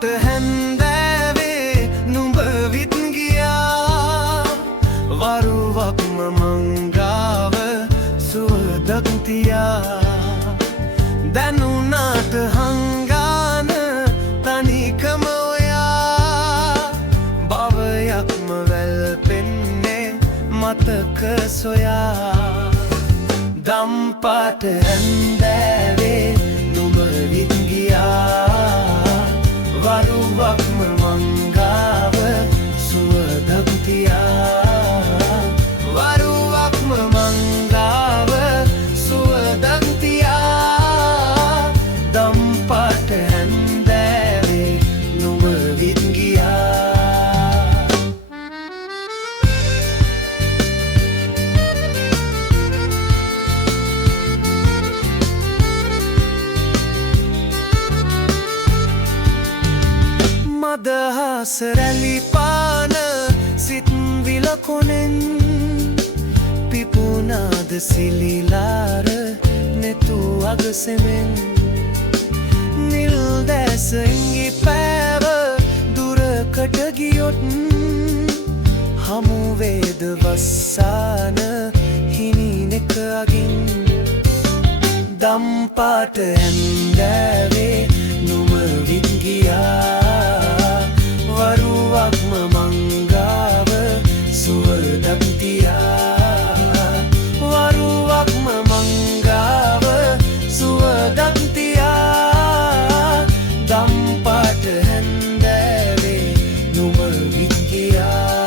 පාට හැන්දෑවේ නුඹ විත් ගියා වරුවක්ම මංගාව සුවදක් තියා දැනුනාට හංගාන තනිකම ඔයා භවයක්ම වැල්පෙන්නේ මතක සොයා දම්පාට හැන්දෑවේ නුඹ විත් ගියා වරුවක්ම මංගාව සුවදක් තියා වරුවක්ම මංගාව සුවදක් තියා දම්පාට හැන්දෑවේ නුඹ විත් ගියා මදහස රැලි පාන සිත් විලකොනෙන් පිපුනාද සිලිලාර නෙතු අගසෙමෙන් නිල් දැස ඉඟි පෑව දුරකට ගියොත් හමුවේද වස්සාන හිනිනෙක අගින් දම්පාට හැන්දෑවේ නුඹ විත් ගියා වරුවක්ම මංගාව සුවදක් තියා වරුවක්ම මංගාව සුවදක් තියා දම්පාට හැන්දෑවේ නුඹ විත් ගියා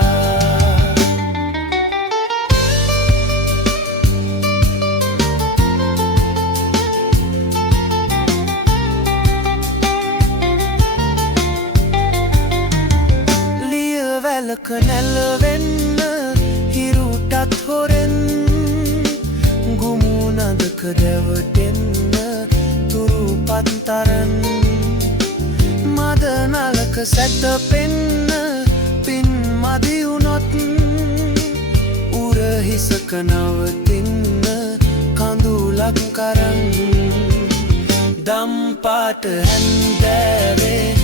වැලක නැලවෙන්න හිරුටත් හොරෙන් ගුමුණදක දැවටෙන්න තුරුපත් තරන් මදනලක සැතපෙන්න පින් මදිවුනොත් උරහිසක නවතින්න කඳුලක් කරන් දම්පාට හැන්දෑවේ